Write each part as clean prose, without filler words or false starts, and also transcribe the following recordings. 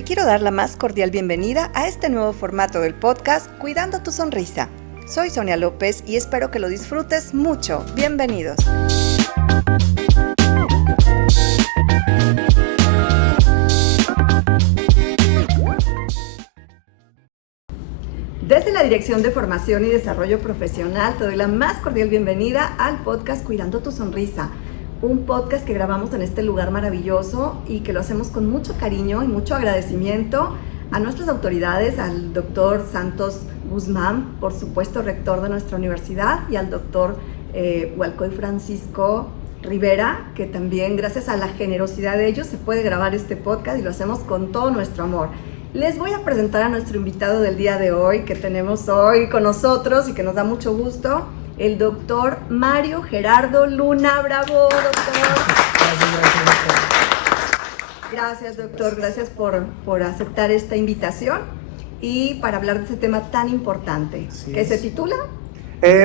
te quiero dar la más cordial bienvenida a este nuevo formato del podcast Cuidando tu Sonrisa. Soy Sonia López y espero que lo disfrutes mucho. Bienvenidos. Desde la Dirección de Formación y Desarrollo Profesional te doy la más cordial bienvenida al podcast Cuidando tu Sonrisa. Un podcast que grabamos en este lugar maravilloso y que lo hacemos con mucho cariño y mucho agradecimiento a nuestras autoridades, al doctor Santos Guzmán, por supuesto rector de nuestra universidad, y al doctor Walcoy Francisco Rivera, que también gracias a la generosidad de ellos se puede grabar este podcast y lo hacemos con todo nuestro amor. Les voy a presentar a nuestro invitado del día de hoy, que tenemos hoy con nosotros y que nos da mucho gusto, el doctor Mario Gerardo Luna. ¡Bravo, doctor! Gracias, doctor. Gracias por aceptar esta invitación y para hablar de este tema tan importante. ¿Qué se titula?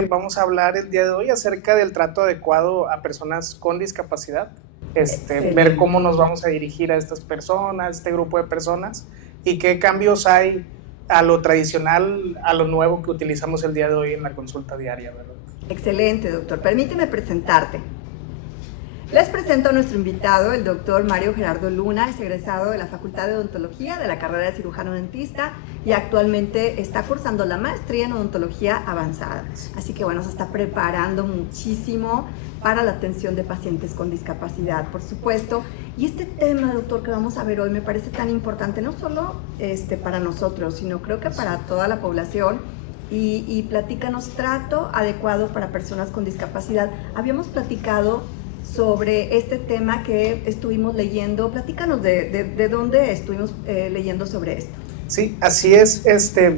Vamos a hablar el día de hoy acerca del trato adecuado a personas con discapacidad. Ver cómo nos vamos a dirigir a estas personas, este grupo de personas, y qué cambios hay a lo tradicional, a lo nuevo que utilizamos el día de hoy en la consulta diaria, ¿verdad? Excelente, doctor. Permíteme presentarte. Les presento a nuestro invitado, el doctor Mario Gerardo Luna. Es egresado de la Facultad de Odontología de la carrera de cirujano dentista y actualmente está cursando la maestría en odontología avanzada. Así que bueno, se está preparando muchísimo para la atención de pacientes con discapacidad, por supuesto. Y este tema, doctor, que vamos a ver hoy me parece tan importante, no solo para nosotros, sino creo que para toda la población. Y platícanos, trato adecuado para personas con discapacidad. Habíamos platicado sobre este tema que estuvimos leyendo. Platícanos de dónde estuvimos leyendo sobre esto. Sí, así es.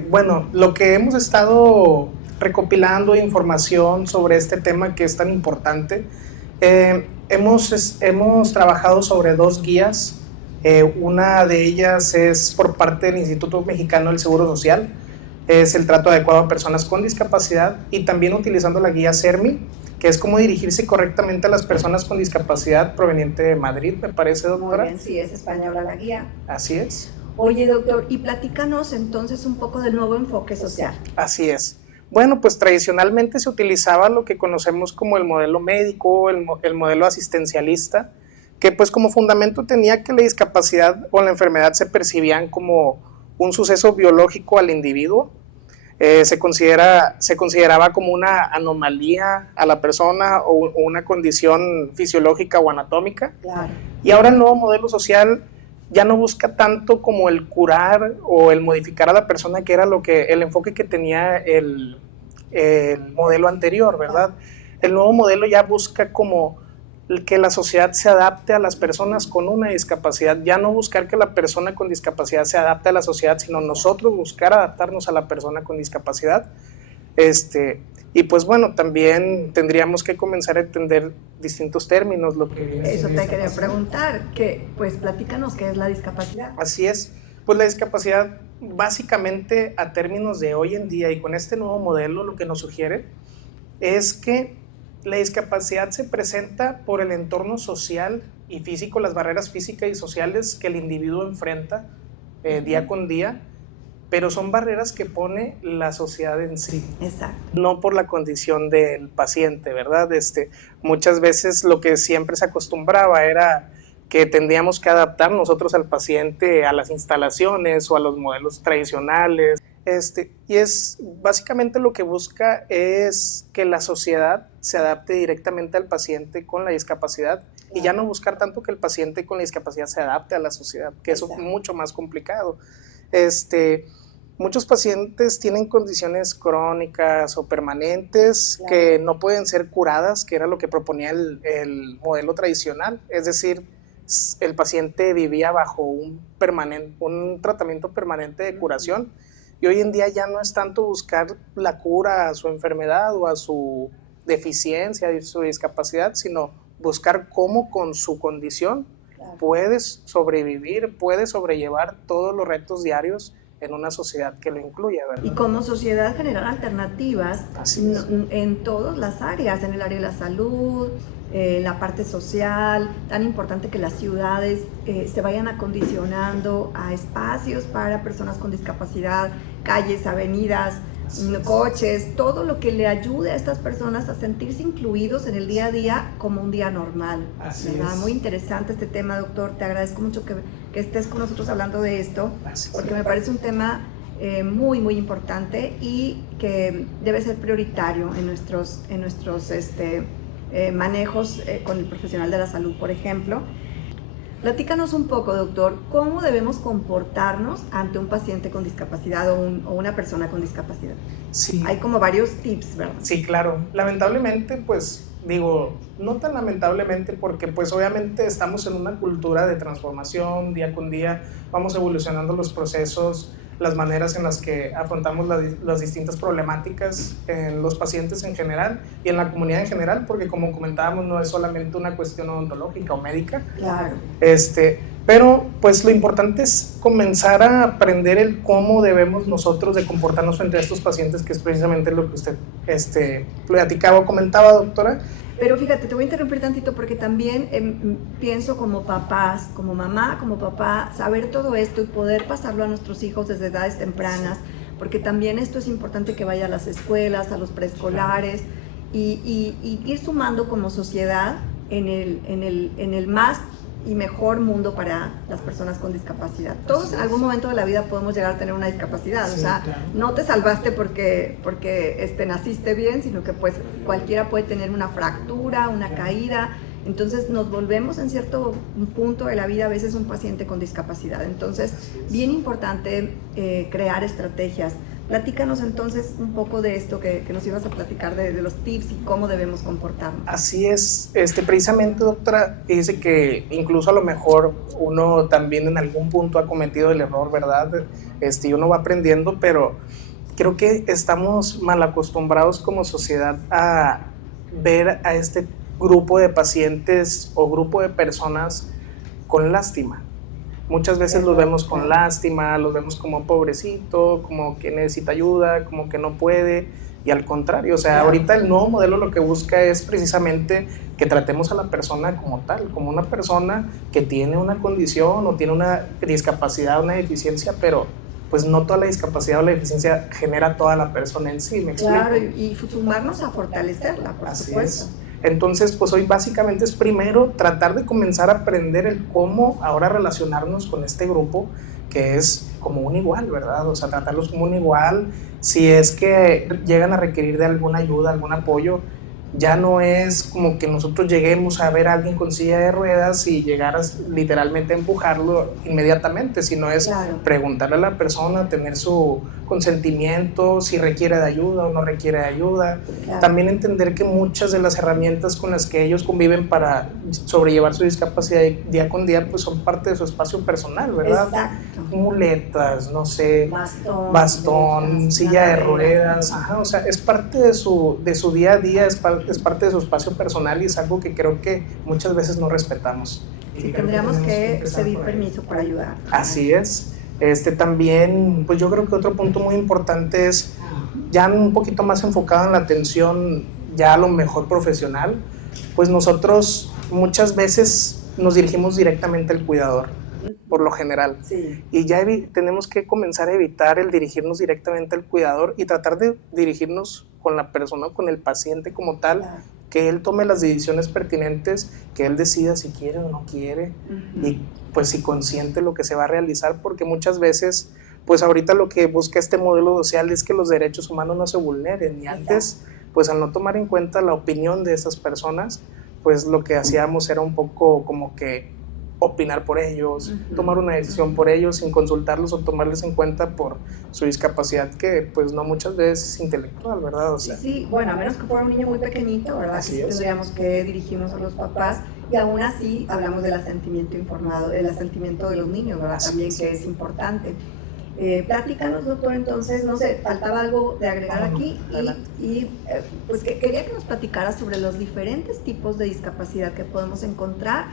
Bueno, lo que hemos estado recopilando información sobre este tema que es tan importante, hemos trabajado sobre 2 guías. Una de ellas es por parte del Instituto Mexicano del Seguro Social, es el trato adecuado a personas con discapacidad, y también utilizando la guía CERMI, que es cómo dirigirse correctamente a las personas con discapacidad, proveniente de Madrid, me parece, doctora. Muy bien, sí, es española la guía. Así es. Oye, doctor, y platícanos entonces un poco del nuevo enfoque social. Así es. Bueno, pues tradicionalmente se utilizaba lo que conocemos como el modelo médico, el modelo asistencialista, que pues como fundamento tenía que la discapacidad o la enfermedad se percibían como un suceso biológico al individuo. Se consideraba como una anomalía a la persona o una condición fisiológica o anatómica. Claro. Y ahora el nuevo modelo social ya no busca tanto como el curar o el modificar a la persona, que era el enfoque que tenía el modelo anterior, ¿verdad? El nuevo modelo ya busca como que la sociedad se adapte a las personas con una discapacidad, ya no buscar que la persona con discapacidad se adapte a la sociedad, sino nosotros buscar adaptarnos a la persona con discapacidad. Y pues bueno, también tendríamos que comenzar a entender distintos términos. Eso te quería preguntar, que pues platícanos qué es la discapacidad. Así es, pues la discapacidad básicamente a términos de hoy en día y con este nuevo modelo lo que nos sugiere es que la discapacidad se presenta por el entorno social y físico, las barreras físicas y sociales que el individuo enfrenta día con día, pero son barreras que pone la sociedad en sí. Exacto. No por la condición del paciente, ¿verdad? Muchas veces lo que siempre se acostumbraba era que tendríamos que adaptar nosotros al paciente a las instalaciones o a los modelos tradicionales. Y es básicamente lo que busca es que la sociedad se adapte directamente al paciente con la discapacidad, y ya no buscar tanto que el paciente con la discapacidad se adapte a la sociedad, que eso es mucho más complicado. Muchos pacientes tienen condiciones crónicas o permanentes que no pueden ser curadas, que era lo que proponía el modelo tradicional, es decir, el paciente vivía bajo un tratamiento permanente de curación. Y hoy en día ya no es tanto buscar la cura a su enfermedad o a su deficiencia, a su discapacidad, sino buscar cómo con su condición puedes sobrevivir, puedes sobrellevar todos los retos diarios en una sociedad que lo incluya, ¿verdad? Y como sociedad generar alternativas en todas las áreas, en el área de la salud, en la parte social, tan importante que las ciudades se vayan acondicionando a espacios para personas con discapacidad, calles, avenidas, coches, todo lo que le ayude a estas personas a sentirse incluidos en el día a día como un día normal. ¿Verdad? Muy interesante este tema, doctor. Te agradezco mucho que estés con nosotros hablando de esto, porque me parece un tema muy, muy importante y que debe ser prioritario en nuestros manejos con el profesional de la salud, por ejemplo. Platícanos un poco, doctor, cómo debemos comportarnos ante un paciente con discapacidad o una persona con discapacidad. Sí. Hay como varios tips, ¿verdad? Sí, claro. Lamentablemente, pues, digo, no tan lamentablemente porque pues obviamente estamos en una cultura de transformación, día con día vamos evolucionando los procesos, las maneras en las que afrontamos las distintas problemáticas en los pacientes en general y en la comunidad en general, porque como comentábamos no es solamente una cuestión odontológica o médica. Claro. Pero pues lo importante es comenzar a aprender el cómo debemos nosotros de comportarnos frente a estos pacientes, que es precisamente lo que usted platicaba o comentaba, doctora. Pero fíjate, te voy a interrumpir tantito porque también pienso como papás, como mamá, como papá, saber todo esto y poder pasarlo a nuestros hijos desde edades tempranas, porque también esto es importante que vaya a las escuelas, a los preescolares y ir sumando como sociedad en el más y mejor mundo para las personas con discapacidad. Todos en algún momento de la vida podemos llegar a tener una discapacidad, o sea, no te salvaste porque naciste bien, sino que pues cualquiera puede tener una fractura, una caída, entonces nos volvemos en cierto punto de la vida a veces un paciente con discapacidad. Entonces, bien importante crear estrategias. Platícanos entonces un poco de esto que nos ibas a platicar de los tips y cómo debemos comportarnos. Así es, precisamente, doctora, dice que incluso a lo mejor uno también en algún punto ha cometido el error, ¿verdad? Y uno va aprendiendo, pero creo que estamos mal acostumbrados como sociedad a ver a este grupo de pacientes o grupo de personas con lástima. Muchas veces los vemos con lástima, los vemos como pobrecito, como que necesita ayuda, como que no puede, y al contrario, o sea, ahorita el nuevo modelo lo que busca es precisamente que tratemos a la persona como tal, como una persona que tiene una condición o tiene una discapacidad, una deficiencia, pero pues no toda la discapacidad o la deficiencia genera toda la persona en sí, ¿me explico? Claro, y sumarnos a fortalecerla, por supuesto. Es. Entonces, pues hoy básicamente es primero tratar de comenzar a aprender el cómo ahora relacionarnos con este grupo que es como un igual, ¿verdad? O sea, tratarlos como un igual. Si es que llegan a requerir de alguna ayuda, algún apoyo, ya no es como que nosotros lleguemos a ver a alguien con silla de ruedas y llegar a literalmente a empujarlo inmediatamente, sino es preguntarle a la persona, tener su consentimiento, si requiere de ayuda o no requiere de ayuda. También entender que muchas de las herramientas con las que ellos conviven para sobrellevar su discapacidad día con día, pues son parte de su espacio personal, ¿verdad? Exacto. Muletas, no sé, bastón, silla de ruedas, o sea, es parte de su día a día, es parte de su espacio personal y es algo que creo que muchas veces no respetamos. Sí, tendríamos que pedir permiso para ayudar. Así es. También, pues yo creo que otro punto muy importante es ya un poquito más enfocado en la atención ya a lo mejor profesional, pues nosotros muchas veces nos dirigimos directamente al cuidador, por lo general. Sí. Y ya tenemos que comenzar a evitar el dirigirnos directamente al cuidador y tratar de dirigirnos con la persona, con el paciente como tal, que él tome las decisiones pertinentes, que él decida si quiere o no quiere, y pues si consiente lo que se va a realizar, porque muchas veces, pues ahorita lo que busca este modelo social es que los derechos humanos no se vulneren, y antes, pues al no tomar en cuenta la opinión de esas personas, pues lo que hacíamos era un poco como que opinar por ellos, tomar una decisión por ellos sin consultarlos o tomarles en cuenta por su discapacidad, que pues no muchas veces es intelectual, ¿verdad? O sea, sí, bueno, a menos que fuera un niño muy pequeñito, ¿verdad? Así que es. tendríamos que dirigirnos a los papás y aún así hablamos del asentimiento informado, el asentimiento de los niños, ¿verdad? Así También es. que es importante. Platícanos, doctor, entonces, no sé, faltaba algo de agregar aquí pues que quería que nos platicara sobre los diferentes tipos de discapacidad que podemos encontrar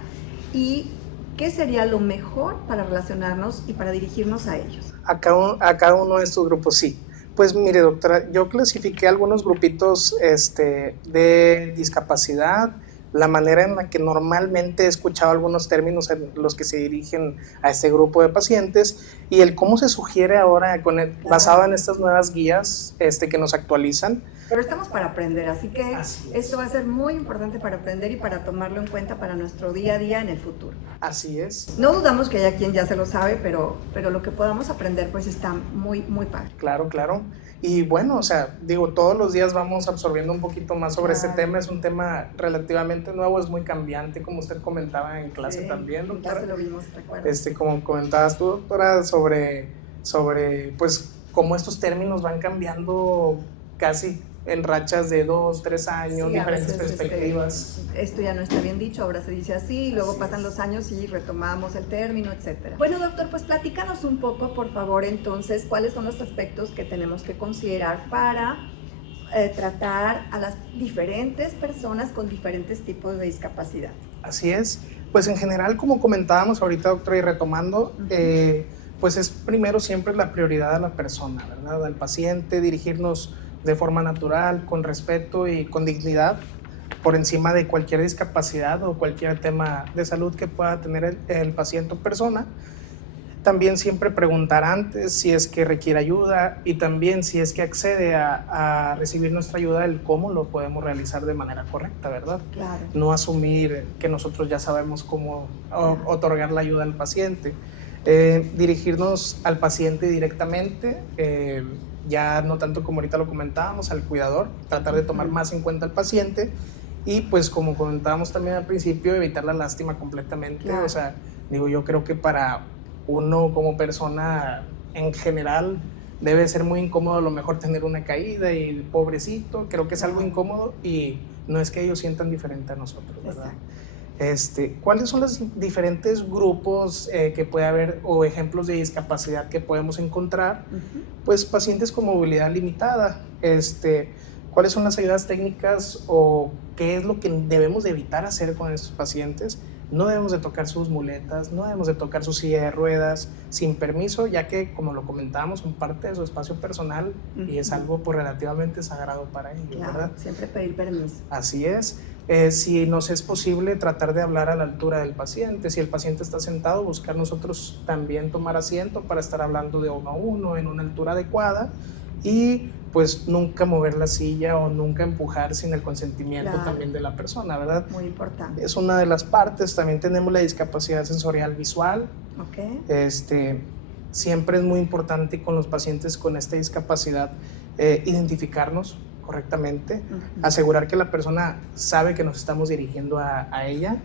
y qué sería lo mejor para relacionarnos y para dirigirnos a ellos. A cada uno de estos grupos, sí. Pues mire, doctora, yo clasifiqué algunos grupitos de discapacidad, la manera en la que normalmente he escuchado algunos términos en los que se dirigen a este grupo de pacientes y el cómo se sugiere ahora basado en estas nuevas guías que nos actualizan. Pero estamos para aprender, así que Así es. esto va a ser muy importante para aprender y para tomarlo en cuenta para nuestro día a día en el futuro. Así es. No dudamos que haya quien ya se lo sabe, pero lo que podamos aprender pues está muy, muy padre. Claro, claro. Y bueno, o sea, digo, todos los días vamos absorbiendo un poquito más sobre este tema. Es un tema relativamente nuevo, es muy cambiante, como usted comentaba en clase también, doctora. En clase lo vimos, recuerdo. Como comentabas tú, doctora, sobre pues cómo estos términos van cambiando casi en rachas de 2, 3 años, sí, diferentes perspectivas. Esto ya no está bien dicho, ahora se dice así, y luego pasan los años y retomamos el término, etcétera. Bueno, doctor, pues platícanos un poco, por favor, entonces, cuáles son los aspectos que tenemos que considerar para tratar a las diferentes personas con diferentes tipos de discapacidad. Así es. Pues en general, como comentábamos ahorita, doctora, y retomando, pues es primero siempre la prioridad a la persona, ¿verdad? Al paciente, dirigirnos de forma natural, con respeto y con dignidad, por encima de cualquier discapacidad o cualquier tema de salud que pueda tener el paciente o persona. También siempre preguntar antes si es que requiere ayuda y también si es que accede a recibir nuestra ayuda, el cómo lo podemos realizar de manera correcta, ¿verdad? Claro. No asumir que nosotros ya sabemos cómo otorgar la ayuda al paciente. Dirigirnos al paciente directamente, ya no tanto como ahorita lo comentábamos, al cuidador, tratar de tomar más en cuenta al paciente y pues como comentábamos también al principio, evitar la lástima completamente. Claro. O sea, digo, yo creo que para uno como persona en general debe ser muy incómodo a lo mejor tener una caída y pobrecito, creo que es algo incómodo y no es que ellos sientan diferente a nosotros, ¿verdad? ¿Cuáles son los diferentes grupos que puede haber o ejemplos de discapacidad que podemos encontrar? Pues pacientes con movilidad limitada, ¿cuáles son las ayudas técnicas o qué es lo que debemos de evitar hacer con estos pacientes? No debemos de tocar sus muletas, no debemos de tocar su silla de ruedas sin permiso, ya que, como lo comentábamos, son parte de su espacio personal y es algo pues, relativamente sagrado para ellos, claro, ¿verdad? Siempre pedir permiso. Así es. Si nos es posible, tratar de hablar a la altura del paciente. Si el paciente está sentado, buscar nosotros también tomar asiento para estar hablando de uno a uno en una altura adecuada y pues nunca mover la silla o nunca empujar sin el consentimiento también de la persona, ¿verdad? Muy importante. Es una de las partes. También tenemos la discapacidad sensorial visual. Siempre es muy importante con los pacientes con esta discapacidad identificarnos correctamente, asegurar que la persona sabe que nos estamos dirigiendo a ella,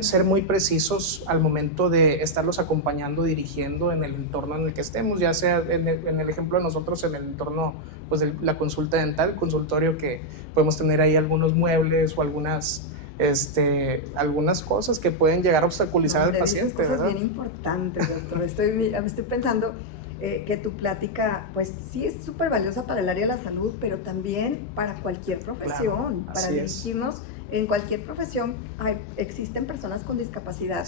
ser muy precisos al momento de estarlos acompañando, dirigiendo en el entorno en el que estemos, ya sea en el ejemplo de nosotros, en el entorno pues, de la consulta dental, el consultorio que podemos tener ahí algunos muebles o algunas cosas que pueden llegar a obstaculizar al paciente. Cosas ¿verdad? Bien importantes, doctor. Estoy pensando que tu plática, pues sí es súper valiosa para el área de la salud, pero también para cualquier profesión, claro, para dirigirnos en cualquier profesión. Existen personas con discapacidad,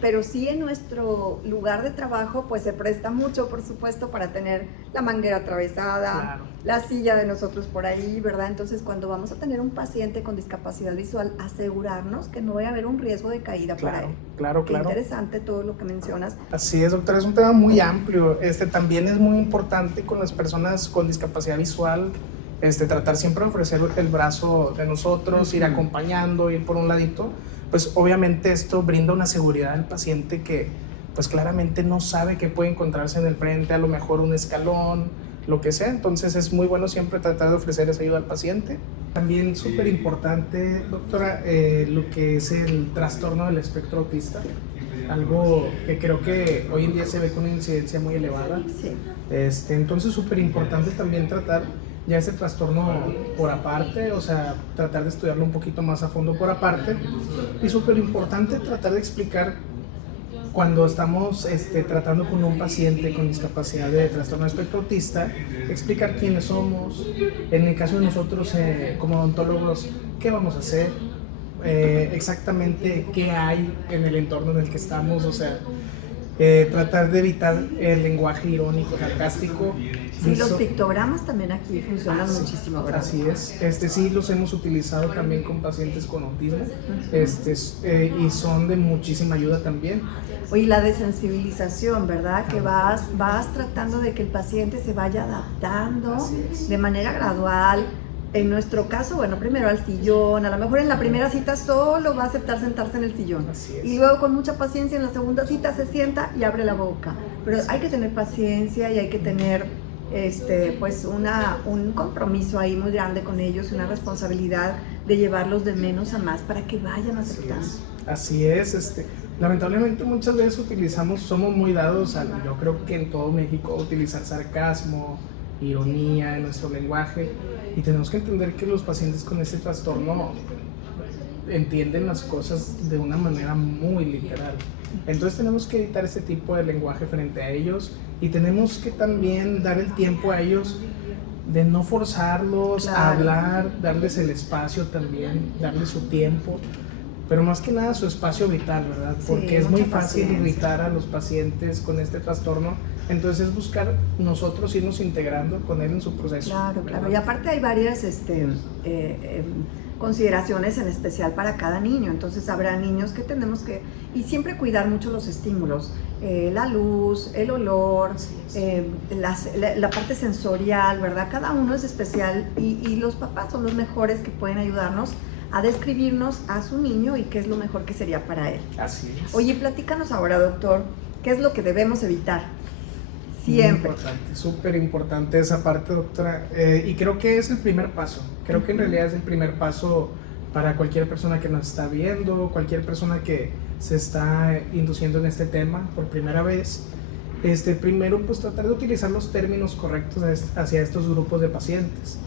pero sí en nuestro lugar de trabajo, pues se presta mucho, por supuesto, para tener la manguera atravesada, la silla de nosotros por ahí, ¿verdad? Entonces, cuando vamos a tener un paciente con discapacidad visual, asegurarnos que no vaya a haber un riesgo de caída para él. Claro. Qué interesante todo lo que mencionas. Así es, doctora, es un tema muy amplio. También es muy importante con las personas con discapacidad visual, tratar siempre de ofrecer el brazo de nosotros, ir acompañando, ir por un ladito. Pues obviamente esto brinda una seguridad al paciente que pues claramente no sabe qué puede encontrarse en el frente, a lo mejor un escalón, lo que sea. Entonces es muy bueno siempre tratar de ofrecer esa ayuda al paciente. También súper importante, doctora, lo que es el trastorno del espectro autista, algo que creo que hoy en día se ve con una incidencia muy elevada. Entonces súper importante también tratar ya ese trastorno por aparte, o sea, tratar de estudiarlo un poquito más a fondo por aparte. Y súper importante tratar de explicar cuando estamos tratando con un paciente con discapacidad de trastorno espectro autista, explicar quiénes somos, en el caso de nosotros como odontólogos, qué vamos a hacer, exactamente qué hay en el entorno en el que estamos, o sea, tratar de evitar el lenguaje irónico, sarcástico. Sí, los pictogramas también aquí funcionan muchísimo, ¿verdad? Así es, sí los hemos utilizado también con pacientes con autismo, y son de muchísima ayuda también. Oye, la desensibilización, ¿verdad? Que vas tratando de que el paciente se vaya adaptando de manera gradual. En nuestro caso, bueno, primero al sillón, a lo mejor en la primera cita solo va a aceptar sentarse en el sillón. Y luego con mucha paciencia en la segunda cita se sienta y abre la boca. Pero hay que tener paciencia y hay que tener pues un compromiso ahí muy grande con ellos, una responsabilidad de llevarlos de menos a más para que vayan aceptando. Así es, lamentablemente muchas veces somos muy dados yo creo que en todo México, a utilizar sarcasmo, ironía en nuestro lenguaje, y tenemos que entender que los pacientes con este trastorno entienden las cosas de una manera muy literal. Entonces tenemos que evitar ese tipo de lenguaje frente a ellos, y tenemos que también dar el tiempo a ellos de no forzarlos a hablar, darles el espacio también, darles su tiempo, pero más que nada su espacio vital, ¿verdad? Porque es muy fácil irritar a los pacientes con este trastorno. Entonces es buscar nosotros irnos integrando con él en su proceso. Claro. Y aparte hay varias consideraciones en especial para cada niño. Entonces habrá niños que tenemos que, y siempre cuidar mucho los estímulos, la luz, el olor, la parte sensorial, ¿verdad? Cada uno es especial y los papás son los mejores que pueden ayudarnos a describirnos a su niño y qué es lo mejor que sería para él. Así es. Oye, platícanos ahora, doctor, ¿qué es lo que debemos evitar? Siempre. Súper importante esa parte, doctora. Y creo que es el primer paso. Creo que en realidad es el primer paso para cualquier persona que nos está viendo, cualquier persona que se está induciendo en este tema por primera vez. Primero, pues tratar de utilizar los términos correctos hacia estos grupos de pacientes.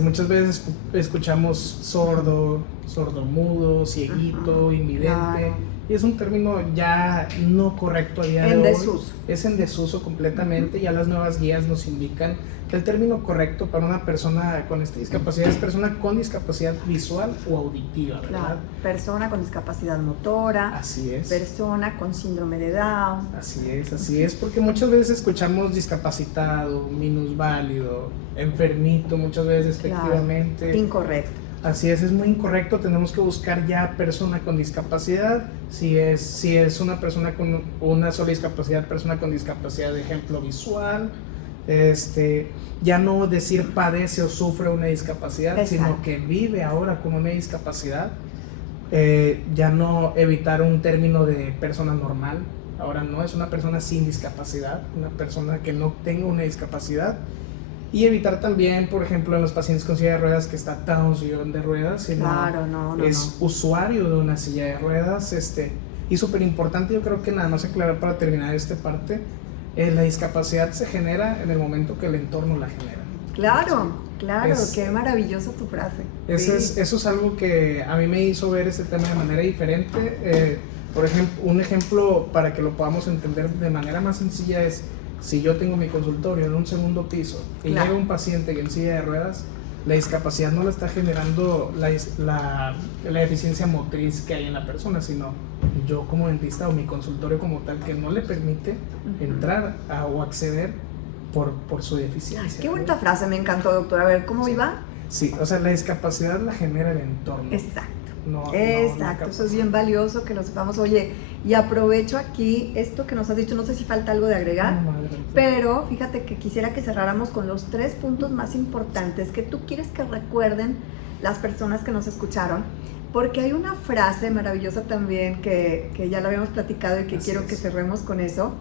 Muchas veces escuchamos sordo, sordomudo, cieguito, invidente. Claro. Y es un término ya no correcto a día de hoy. En desuso. Es en desuso completamente. Ya las nuevas guías nos indican que el término correcto para una persona con esta discapacidad es persona con discapacidad visual o auditiva, ¿verdad? Claro. Persona con discapacidad motora. Así es. Persona con síndrome de Down. Así es, porque muchas veces escuchamos discapacitado, minusválido, enfermito, muchas veces efectivamente. Claro. Incorrecto. Así es muy incorrecto. Tenemos que buscar ya persona con discapacidad. Si es una persona con una sola discapacidad, persona con discapacidad de ejemplo visual. Ya no decir padece o sufre una discapacidad, sino que vive ahora con una discapacidad. Ya no evitar un término de persona normal. Ahora no, es una persona sin discapacidad, una persona que no tenga una discapacidad. Y evitar también, por ejemplo, en los pacientes con silla de ruedas que está atado a un sillón de ruedas, sino es usuario de una silla de ruedas. Y súper importante, yo creo que nada más aclarar para terminar esta parte, la discapacidad se genera en el momento que el entorno la genera. Claro, qué maravillosa tu frase. Eso es algo que a mí me hizo ver este tema de manera diferente. Por ejemplo, un ejemplo para que lo podamos entender de manera más sencilla es: si yo tengo mi consultorio en un segundo piso y llega un paciente en silla de ruedas, la discapacidad no la está generando la eficiencia motriz que hay en la persona, sino yo como dentista o mi consultorio como tal, que no le permite entrar o acceder por su deficiencia. Qué bonita frase, me encantó, doctor. A ver, ¿cómo iba? Sí, o sea, la discapacidad la genera el entorno. Exacto. Exacto, eso es bien valioso que lo sepamos. Oye, y aprovecho aquí esto que nos has dicho, no sé si falta algo de agregar, pero fíjate que quisiera que cerráramos con los 3 puntos más importantes que tú quieres que recuerden las personas que nos escucharon, porque hay una frase maravillosa también que ya lo habíamos platicado y que quiero que cerremos con eso.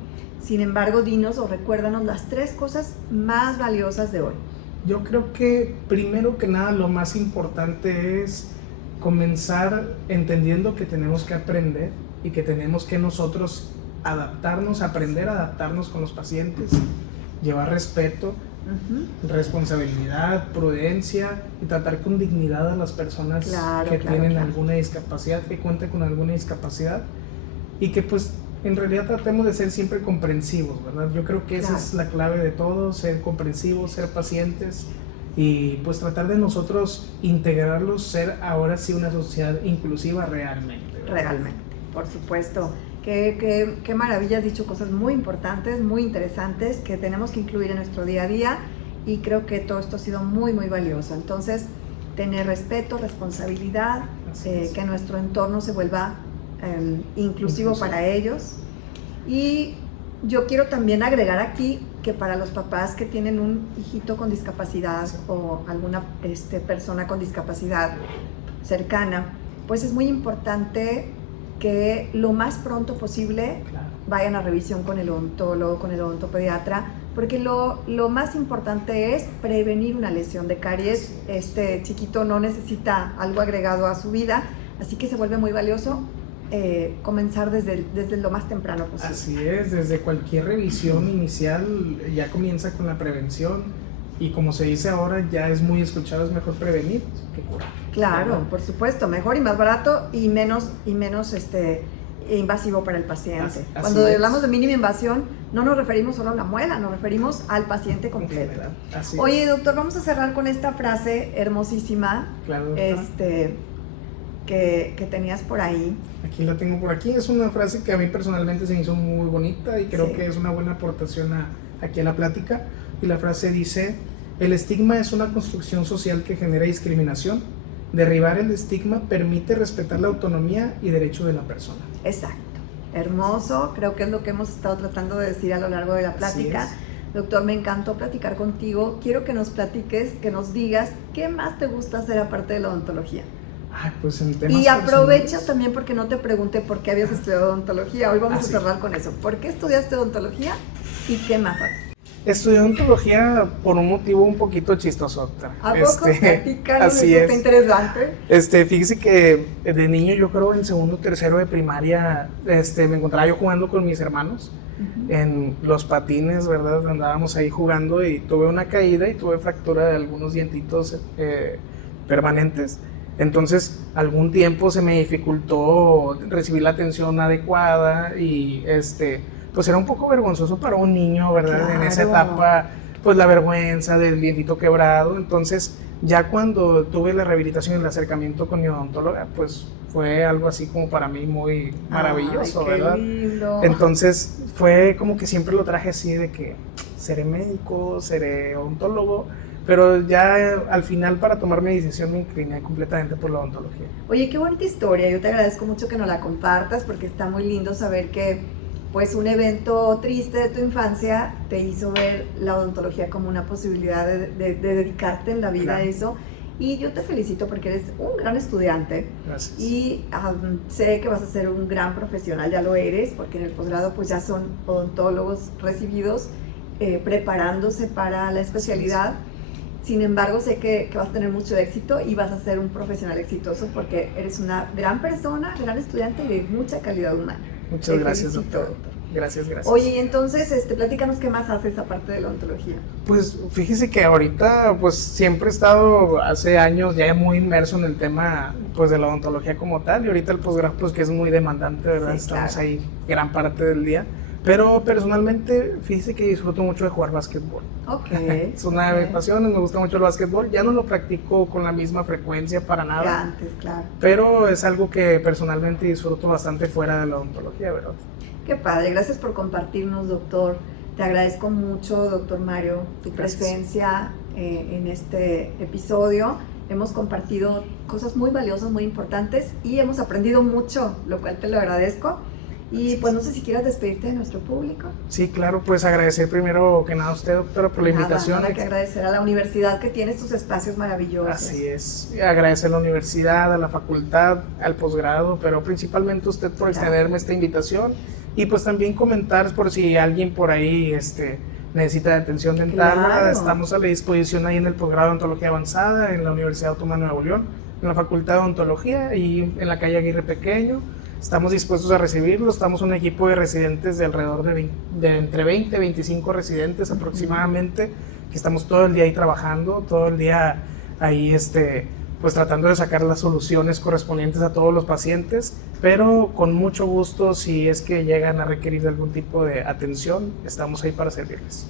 Sin embargo, dinos o recuérdanos las 3 cosas más valiosas de hoy. Yo creo que primero que nada lo más importante es comenzar entendiendo que tenemos que aprender y que tenemos que nosotros adaptarnos, aprender a adaptarnos con los pacientes, llevar respeto, responsabilidad, prudencia y tratar con dignidad a las personas que tienen alguna discapacidad, que cuentan con alguna discapacidad, y que pues en realidad tratemos de ser siempre comprensivos, ¿verdad? Yo creo que esa es la clave de todo, ser comprensivos, ser pacientes. Y pues tratar de nosotros integrarlos, ser ahora sí una sociedad inclusiva realmente, ¿verdad? Realmente, por supuesto. Qué maravilla, has dicho cosas muy importantes, muy interesantes que tenemos que incluir en nuestro día a día, y creo que todo esto ha sido muy, muy valioso. Entonces, tener respeto, responsabilidad, que nuestro entorno se vuelva inclusivo para ellos. Y yo quiero también agregar aquí que para los papás que tienen un hijito con discapacidad o alguna persona con discapacidad cercana, pues es muy importante que lo más pronto posible vayan a revisión con el odontólogo, con el odontopediatra, porque lo más importante es prevenir una lesión de caries. Este chiquito no necesita algo agregado a su vida, así que se vuelve muy valioso comenzar desde lo más temprano posible. Así es, desde cualquier revisión inicial ya comienza con la prevención, y como se dice ahora, ya es muy escuchado, es mejor prevenir que curar. Claro, por supuesto, mejor y más barato y menos invasivo para el paciente. Cuando hablamos de mínima invasión, no nos referimos solo a la muela, nos referimos al paciente completo. Oye, doctor, vamos a cerrar con esta frase hermosísima, claro, que tenías por ahí. Aquí la tengo por aquí. Es una frase que a mí personalmente se me hizo muy bonita y creo que es una buena aportación aquí a la plática. Y la frase dice: el estigma es una construcción social que genera discriminación. Derribar el estigma permite respetar la autonomía y derecho de la persona. Exacto. Hermoso. Creo que es lo que hemos estado tratando de decir a lo largo de la plática. Doctor, me encantó platicar contigo. Quiero que nos platiques, que nos digas qué más te gusta hacer aparte de la odontología. Pues en temas y aprovecha también, porque no te pregunté por qué habías estudiado odontología. Hoy vamos a cerrar con eso. ¿Por qué estudiaste odontología y qué más haces? Estudié odontología por un motivo un poquito chistoso, doctor. ¿A poco? Platícanos, así eso está interesante. Fíjese que de niño, yo creo en segundo o tercero de primaria, me encontraba yo jugando con mis hermanos en los patines, ¿verdad? Andábamos ahí jugando y tuve una caída y tuve fractura de algunos dientitos permanentes. Entonces, algún tiempo se me dificultó recibir la atención adecuada y pues era un poco vergonzoso para un niño, ¿verdad? Claro. En esa etapa, pues la vergüenza del dientito quebrado. Entonces, ya cuando tuve la rehabilitación y el acercamiento con mi odontóloga, pues fue algo así como para mí muy maravilloso, ¿verdad? Lindo. Entonces, fue como que siempre lo traje así de que seré médico, seré odontólogo. Pero ya al final, para tomar mi decisión, me incliné completamente por la odontología. Oye, qué bonita historia. Yo te agradezco mucho que nos la compartas, porque está muy lindo saber que pues un evento triste de tu infancia te hizo ver la odontología como una posibilidad de dedicarte en la vida a eso. Y yo te felicito porque eres un gran estudiante. Gracias. Y sé que vas a ser un gran profesional, ya lo eres, porque en el posgrado pues ya son odontólogos recibidos preparándose para la especialidad. Sin embargo, sé que vas a tener mucho éxito y vas a ser un profesional exitoso, porque eres una gran persona, gran estudiante y de mucha calidad humana. Muchas gracias, doctor. Gracias. Oye, y entonces, platícanos qué más haces aparte de la odontología. Pues fíjese que ahorita, pues siempre he estado hace años ya muy inmerso en el tema, pues de la odontología como tal, y ahorita el posgrado, pues que es muy demandante, ¿verdad? Sí, estamos ahí gran parte del día. Pero personalmente, fíjese que disfruto mucho de jugar básquetbol. Ok. Es una de mis pasiones, me gusta mucho el básquetbol. Ya no lo practico con la misma frecuencia para nada. Ya antes, claro. Pero es algo que personalmente disfruto bastante fuera de la odontología, ¿verdad? Qué padre, gracias por compartirnos, doctor. Te agradezco mucho, doctor Mario, tu presencia en este episodio. Hemos compartido cosas muy valiosas, muy importantes, y hemos aprendido mucho, lo cual te lo agradezco. Y pues no sé si quieras despedirte de nuestro público. Sí, claro, pues agradecer primero que nada a usted, doctora, por la invitación. Hay que agradecer a la universidad, que tiene estos espacios maravillosos. Así es, agradecer a la universidad, a la facultad, al posgrado, pero principalmente a usted por extenderme esta invitación, y pues también comentar por si alguien por ahí necesita de atención dental. Claro. Estamos a la disposición ahí en el posgrado de Odontología Avanzada, en la Universidad Autónoma de Nuevo León, en la Facultad de Odontología y en la calle Aguirre Pequeño. Estamos dispuestos a recibirlo. Estamos un equipo de residentes de alrededor de entre 20 y 25 residentes aproximadamente, que estamos todo el día ahí trabajando, todo el día ahí pues tratando de sacar las soluciones correspondientes a todos los pacientes, pero con mucho gusto, si es que llegan a requerir algún tipo de atención, estamos ahí para servirles.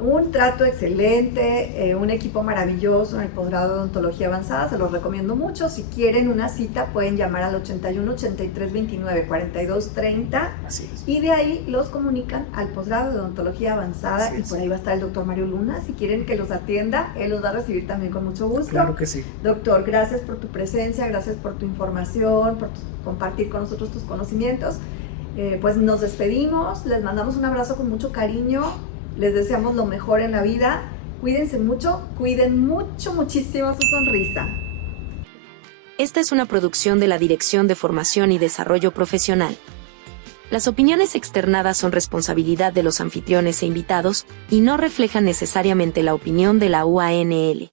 Un trato excelente, un equipo maravilloso en el posgrado de odontología avanzada, se los recomiendo mucho. Si quieren una cita pueden llamar al 81 83 29 42 30. Así es. Y de ahí los comunican al posgrado de odontología avanzada. Así Y es. por ahí va a estar el doctor Mario Luna. Si quieren que los atienda, él los va a recibir también con mucho gusto. Claro que sí. Doctor, gracias por tu presencia, gracias por tu información, por compartir con nosotros tus conocimientos. Pues nos despedimos, les mandamos un abrazo con mucho cariño, les deseamos lo mejor en la vida. Cuídense mucho, cuiden mucho, muchísimo su sonrisa. Esta es una producción de la Dirección de Formación y Desarrollo Profesional. Las opiniones externadas son responsabilidad de los anfitriones e invitados y no reflejan necesariamente la opinión de la UANL.